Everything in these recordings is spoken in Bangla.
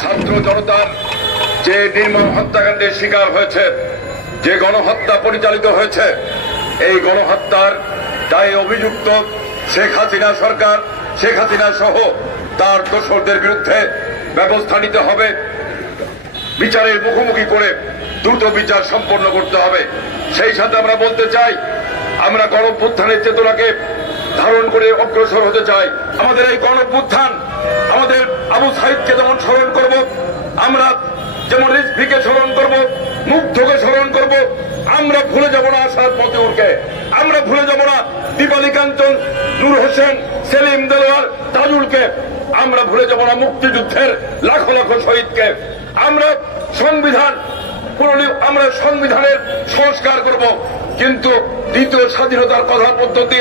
ছাত্র জনতার যে নির্মম হত্যাকাণ্ডের শিকার হয়েছে, যে গণহত্যা পরিচালিত হয়েছে, এই গণহত্যার দায়ে অভিযুক্ত শেখ হাসিনা সরকার, শেখ হাসিনা সহ তার দোষরদের বিরুদ্ধে ব্যবস্থা নিতে হবে। বিচারের মুখোমুখি করে দ্রুত বিচার সম্পন্ন করতে হবে। সেই সাথে আমরা বলতে চাই, আমরা গণপুত্থানের চেতনাকে ধারণ করে অগ্রসর হতে চাই। আমাদের এই গণপুত্থান আমাদের আবু সাহিদকে যেমন স্মরণ করব, আমরা যেমন রিজভিকে স্মরণ করব, মুগ্ধকে স্মরণ করব, আমরা ভুলে যাব না আসার মতিউরকে আমরা ভুলে যাব না দীপালি কাঞ্চন, নূর হোসেন, সেলিম দেলোয়ার, তাজুলকে। আমরা ভুলে যাব না মুক্তিযুদ্ধের লাখো লাখো শহীদকে। আমরা সংবিধান আমরা সংবিধানের সংস্কার করব। কিন্তু দ্বিতীয় স্বাধীনতার কথা পদ্ধতি,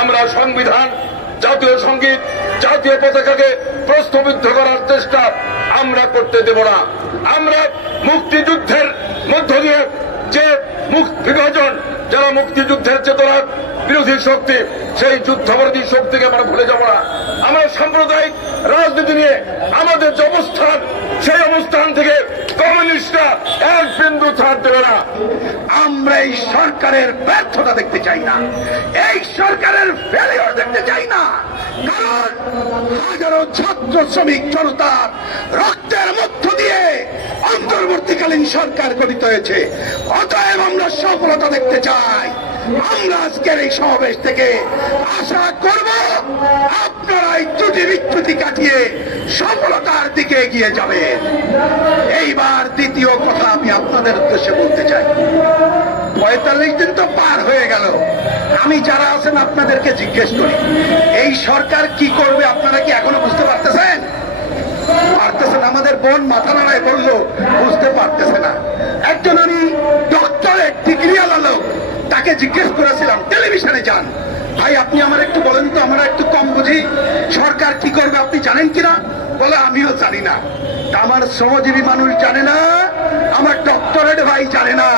আমরা সংবিধান, জাতীয় সংগীত, জাতীয় পতাকাকে প্রশ্নবিদ্ধ করার চেষ্টা আমরা করতে দেব না। আমরা মুক্তিযুদ্ধের মধ্য দিয়ে যে বিভাজন, যারা মুক্তিযুদ্ধের চেতনার বিরোধী শক্তি, সেই যুদ্ধবিরোধী শক্তিকে আমরা ভুলে যাব না। আমরা সাম্প্রদায়িক রাজনীতি নিয়ে আমাদের যে অবস্থান সেই অবস্থান থেকে কমিউনিস্টরা এক বিন্দু ছাড় না আমরা এই সরকারের ব্যর্থতা দেখতে চাই না। এই সরকারের ফেলিওর দেখতে চাই না। কারণ হাজারো ছাত্র শ্রমিক জনতার রক্তের মধ্য দিয়ে অন্তর্বর্তীকালীন সরকার গঠিত হয়েছে। অতএব আমরা সফলতা দেখতে চাই। আমরা আজকের এই সমাবেশ থেকে আশা করব আপনারা এই ত্রুটি বিচ্যুতি কাটিয়ে সফলতার দিকে এগিয়ে যাবেন। এইবার দ্বিতীয় কথা আমি আপনাদের উদ্দেশ্যে বলতে চাই। পঁয়তাল্লিশ দিন তো পার হয়ে গেল। আমি যারা আছেন আপনাদেরকে জিজ্ঞেস করি, এই সরকার কি করবে আপনারা কি এখনও বুঝতে পারতেছেন? পারতেছেন আমাদের বোন মাথা নাড়ায় বলল, বুঝতে পারতেছে না। একজন আমি ডক্টরেট ডিগ্রি আলালো তাকে জিজ্ঞেস করেছিলাম, টেলিভিশনে যান। ভাই, আপনি আমার একটু বলেন তো, আমরা একটু কম বুঝি। সরকার কি করবে, আপনি জানেন কিনা বলে, আমিও জানি না। আমার শ্রমজীবী মানুষ জানে না, আমার ডক্টরেট ভাই জানে না।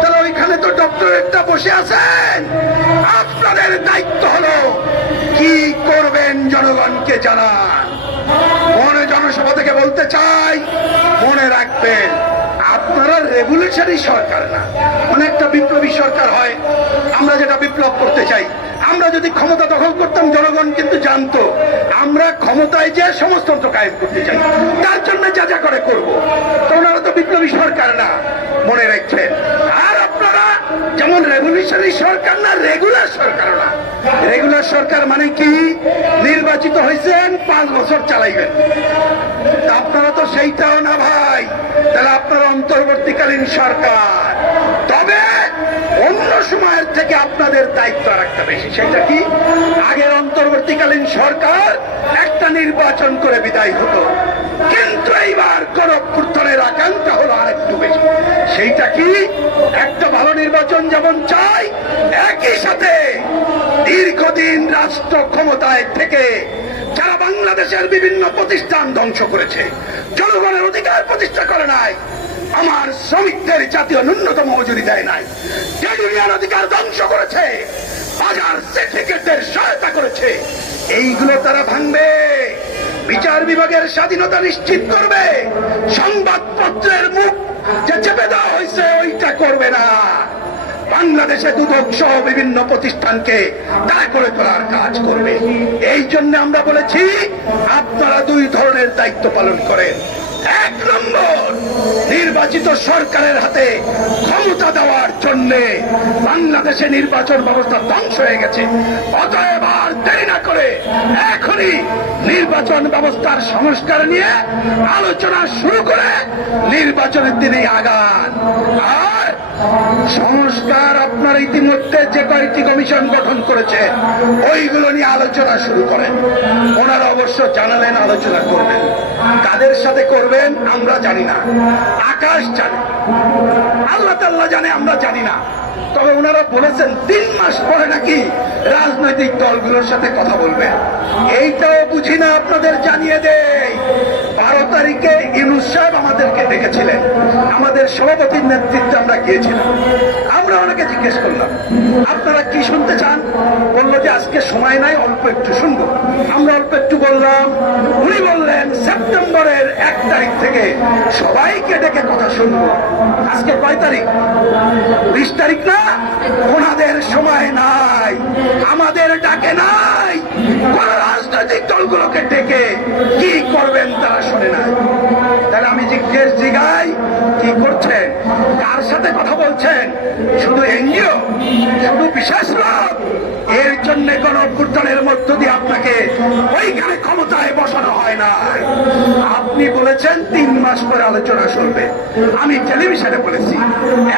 তাহলে ওইখানে তো ডক্টরেটটা বসে আছেন। আপনাদের দায়িত্ব হলো, কি করবেন জনগণকে জানান। মনে জনসভা থেকে বলতে চাই, মনে রাখবেন, আপনারা রেগুলেশনই সরকার না। অনেকটা বিপ্লবী সরকার হয়। আমরা যেটা বিপ্লব করতে চাই, আমরা যদি ক্ষমতা দখল করতাম, জনগণ কিন্তু জানতো, আমরা ক্ষমতায় যে সমস্তন্ত্র কায়েম করতে চাই, তার জন্য যা যা করে করব। তো ওনারা তো বিপ্লবী সরকার না, মনে রাখছেন। আর আপনারা যেমন রেগুলেশনারি সরকার না রেগুলার সরকার রেগুলার সরকার মানে কি? নির্বাচিত হয়েছেন, পাঁচ বছর চালাইবেন। আপনারা তো সেইটাও না ভাই। তাহলে আপনারা অন্তর্বর্তীকালীন সরকার। তবে অন্য সময়ের থেকে আপনাদের দায়িত্ব আর একটা বেশি। সেটা কি? আগের অন্তর্বর্তীকালীন সরকার একটা নির্বাচন করে বিদায় হতো। কিন্তু এইবার গণপুত্তরের আকাঙ্ক্ষা হলো আর একটু বেশি। সেইটা কি? একটা ভালো নির্বাচন যেমন চাই, একই সাথে দীর্ঘদিন রাষ্ট্র ক্ষমতায় থেকে যারা বাংলাদেশের বিভিন্ন প্রতিষ্ঠান ধ্বংস করেছে, জনগণের অধিকার প্রতিষ্ঠা করে নাই, আমার শ্রমিকদের জাতীয় ন্যূনতম মজুরি দেয় নাই ইউনিয়ন অধিকার ধ্বংস করেছে, বাজার সার্টিফিকেটদের সহায়তা করেছে, এইগুলো তারা ভাঙবে। বিচার বিভাগের স্বাধীনতা নিশ্চিত করবে। সংবাদপত্রের মুখ যে চেপে দেওয়া হয়েছে, ওইটা করবে না। বাংলাদেশে দুদক সহ বিভিন্ন প্রতিষ্ঠানকে দায় করে তোলার কাজ করবে। এই জন্য আমরা বলেছি, আপনারা দুই ধরনের দায়িত্ব পালন করেন। এক নম্বর, নির্বাচিত সরকারের হাতে ক্ষমতা দেওয়ার জন্য বাংলাদেশে নির্বাচন ব্যবস্থা ধ্বংস হয়ে গেছে। অতএব আর দেরি না করে এখনই নির্বাচন ব্যবস্থার সংস্কার নিয়ে আলোচনা শুরু করে নির্বাচনের দিনে আগান। আর সংস্কার আপনার ইতিমধ্যে যে কয়েকটি কমিশন গঠন করেছে, ওইগুলো নিয়ে আলোচনা শুরু করেন। ওনারা অবশ্য জানালেন, আলোচনা করবেন। কাদের সাথে করবেন, আমরা জানি না। আকাশ জানে। আল্লাহ তাল্লাহ জানে, আমরা জানি না। তবে ওনারা বলেছেন, তিন মাস পরে নাকি রাজনৈতিক দলগুলোর সাথে কথা বলবেন এইটাও বুঝি না আপনাদের জানিয়ে দেয় বারো তারিখে ইনু ইউনুস সাহেব আমাদেরকে ডেকেছিলেন। আমাদের সভাপতির নেতৃত্বে আমরা গিয়েছিলাম। আমরা ওনাকে জিজ্ঞেস করলাম, আপনারা কি শুনতে চান? বলল যে, আজকে সময় নাই, অল্প একটু শুনব। আমরা অল্প একটু বললাম, উনি বললেন, সেপ্টেম্বরের এক তারিখ থেকে সবাইকে ডেকে কথা শুনব। আজকে কয় তারিখ? বিশ তারিখ না ওনাদের সময় নাই। আমাদের ডাকে নাই। রাজনৈতিক দলগুলোকে ডেকে কি করবেন তারা শুনে নাই। তাহলে আমি জিজ্ঞেস জিগাই, কি করছেন? কার সাথে কথা বলছেন। শুধু এনজিও, শুধু বিশেষ এর জন্য কোন অভ্যুত্থানের মধ্য দিয়ে আপনাকে ওইখানে ক্ষমতায় বসানো হয় না। আপনি বলেছেন তিন মাস পরে আলোচনা শুনবে। আমি টেলিভিশনে বলেছি,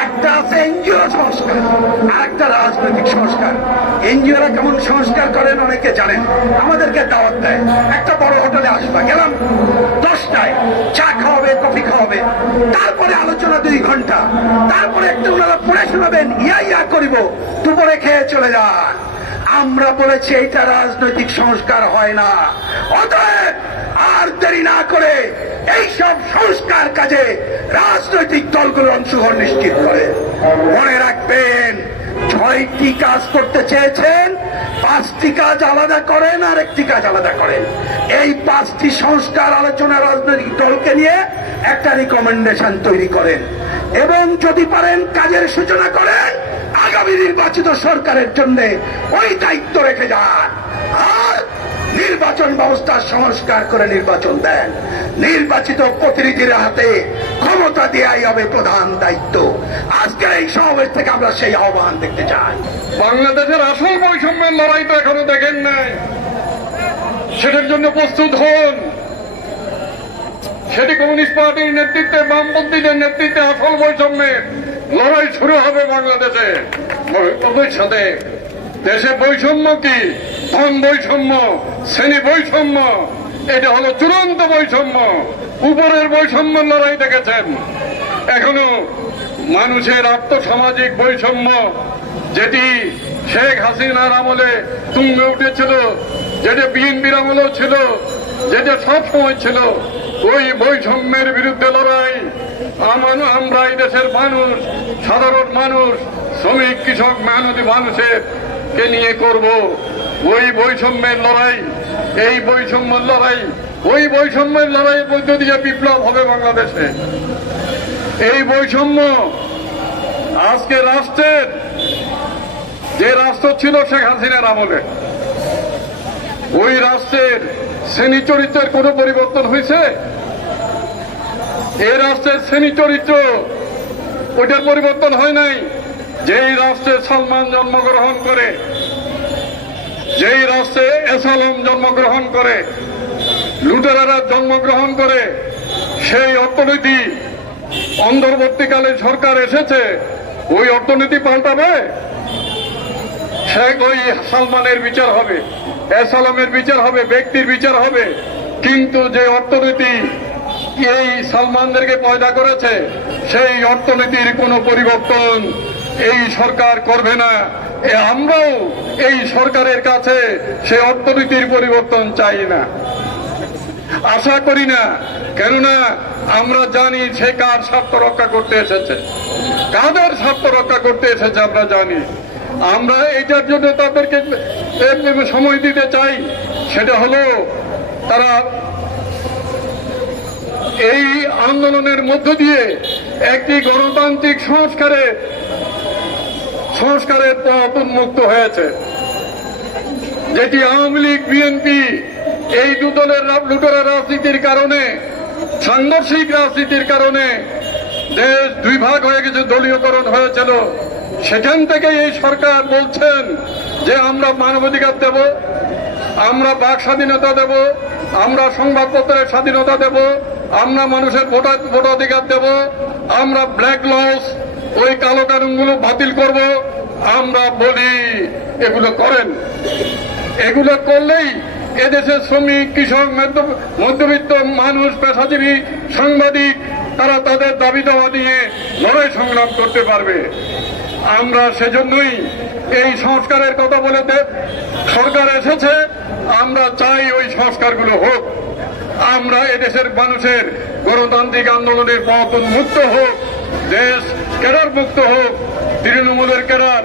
একটা আছে এনজিও সংস্কার আর একটা রাজনৈতিক সংস্কার। এনজিওরা কেমন সংস্কার করেন অনেকে জানেন। আমাদেরকে দাওয়াত দেয়, একটা বড় হোটেলে আসবা, গেলাম দশটায়, চা খাওয়াবে, কফি খাওয়াবে। তারপরে আলোচনা দুই ঘণ্টা। তারপরে একটু ওনারা পড়ে শোনাবেন, ইয়া ইয়া করিব, দুপুরে খেয়ে চলে যান। আমরা বলেছি, এইটা রাজনৈতিক সংস্কার হয় না। অতএব আর দেরি না করে এই সব সংস্কার কাজে রাজনৈতিক দলগুলোর অংশগ্রহণ নিশ্চিত করে। মনে রাখবেন, ছয়টি কাজ করতে চেয়েছেন, পাঁচটি কাজ আলাদা করেন আর একটি কাজ আলাদা করেন। এই পাঁচটি সংস্কার আলোচনা রাজনৈতিক দলকে নিয়ে একটা রিকমেন্ডেশন তৈরি করেন। এবং যদি পারেন কাজের সূচনা করেন, আগামী নির্বাচিত সরকারের জন্য ওই দায়িত্ব রেখে যান। আর নির্বাচন ব্যবস্থা সংস্কার করে নির্বাচন দেন। নির্বাচিত প্রতিনিধির হাতে ক্ষমতা দেওয়াই হবে প্রধান দায়িত্ব। আজকের এই সমাবেশ থেকে আমরা সেই আহ্বান দেখতে চাই। বাংলাদেশের আসল বৈষম্যের লড়াই তো এখনও দেখেন নাই। সেটার জন্য প্রস্তুত হন। সেটি কমিউনিস্ট পার্টির নেতৃত্বে বামপন্থীদের নেতৃত্বে আসল বৈষম্যের লড়াই শুরু হবে বাংলাদেশে। ভবিষ্যতে দেশে বৈষম্য কি? ধন বৈষম্য, শ্রেণি বৈষম্য, এটা হলো চূড়ান্ত বৈষম্য। উপরের বৈষম্য লড়াই দেখেছেন। এখনও মানুষের আত্মসামাজিক বৈষম্য, যেটি শেখ হাসিনার আমলে তুঙ্গে উঠেছিল, যেটা বিএনপির আমলেও ছিল, যেটা সব সময় ছিল ওই বৈষম্যের বিরুদ্ধে লড়াই। আমার এই দেশের মানুষ, সাধারণ মানুষ, শ্রমিক, কৃষক, মেহনতি মানুষের কে নিয়ে করব। ওই বৈষম্যের লড়াই, এই বৈষম্যের লড়াই, ওই বৈষম্যের লড়াইয়ের মধ্য দিয়ে বিপ্লব হবে বাংলাদেশে। এই বৈষম্য আজকে রাষ্ট্রের, যে রাষ্ট্র ছিল শেখ হাসিনার আমলে, ওই রাষ্ট্রের শ্রেণি চরিত্রের কোনো পরিবর্তন হয়েছে? এই রাষ্ট্রের শ্রেণি চরিত্র, ওইটার পরিবর্তন হয় নাই। যেই রাষ্ট্রে সালমান জন্মগ্রহণ করে, যেই রাষ্ট্রে এসালম জন্মগ্রহণ করে, লুটেরারা জন্মগ্রহণ করে, সেই অর্থনীতি অন্তর্বর্তীকালে সরকার এসেছে, ওই অর্থনীতি পাল্টাবে? শেখ ওই সালমানের বিচার হবে, এসালামের বিচার হবে, ব্যক্তির বিচার হবে, কিন্তু যে অর্থনীতি এই সালমানদেরকে পয়দা করেছে, সেই অর্থনীতির কোনো পরিবর্তন এই সরকার করবে না। আমরাও এই সরকারের কাছে সেই অর্থনীতির পরিবর্তন চাই না। আশা করি না, কেননা আমরা জানি সে কার স্বার্থ রক্ষা করতে এসেছে। কাদের স্বার্থ রক্ষা করতে এসেছে আমরা জানি। আমরা এটার জন্য তাদেরকে সময় দিতে চাই, সেটা হলো তারা এই আন্দোলনের মধ্য দিয়ে একটি গণতান্ত্রিক সংস্কারে সংস্কারের পথ উন্মুক্ত হয়েছে। যেটি আওয়ামী লীগ, বিএনপি, এই দু দলের রা- লুটেরা রাজনীতির কারণে, সাংঘর্ষিক রাজনীতির কারণে দেশ দুই ভাগ হয়ে গেছে, দলীয়করণ হয়েছিল। সেখান থেকে এই সরকার বলছেন যে আমরা মানবাধিকার দেব, আমরা বাক স্বাধীনতা দেব, আমরা সংবাদপত্রের স্বাধীনতা দেব আমরা মানুষের ভোটাধিকার দেব, আমরা ব্ল্যাক লস, ওই কালো কানুনগুলো বাতিল করব, আমরা বলি, এগুলো করেন। এগুলো করলেই এদেশের শ্রমিক, কৃষক মধ্যবিত্ত মানুষ, পেশাজীবী, সাংবাদিক, তারা তাদের দাবি দাওয়া নিয়ে লড়াই সংগ্রাম করতে পারবে। আমরা সেজন্যই এই সংস্কারের কথা বলে সরকার এসেছে, আমরা চাই ওই সংস্কারগুলো হোক। আমরা এদেশের মানুষের গণতান্ত্রিক আন্দোলনের পথ উন্মুক্ত হোক দেশ কেরার মুক্ত হোক তৃণমূলের কেরার